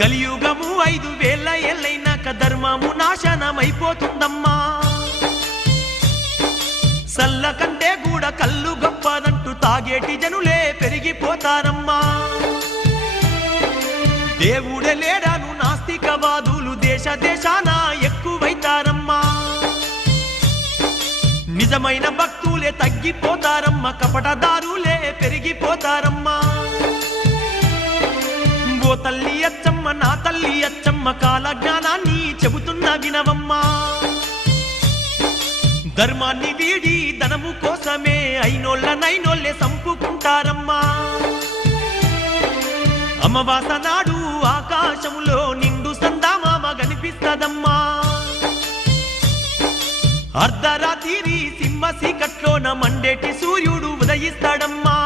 కలియుగము 5000 ఏళ్ళైనాక ధర్మము నాశనమైపోతుందమ్మా సల్ల కంటే కూడా కళ్ళు గొప్పదంటూ తాగేటి జనులే పెరిగిపోతారమ్మా దేవుడే లేడాను నాస్తికవాదులు దేశాన ఎక్కువైతారమ్మా నిజమైన భక్తులే తగ్గిపోతారమ్మా కపటదారులే పెరిగిపోతారమ్మా ఓ తల్లి అచ్చమ్మ నా తల్లి అచ్చమ్మ కాల జ్ఞానాన్ని చెబుతున్న వినవమ్మా ధర్మాన్ని వీడి ధనము కోసమే అయినోళ్ళే సంపుకుంటారమ్మా అమావాస నాడు ఆకాశములో నిండు సందామామ కనిపిస్తదమ్మా అర్ధరాత్రి సింహ చీకట్లోన మండేటి సూర్యుడు ఉదయిస్తాడమ్మా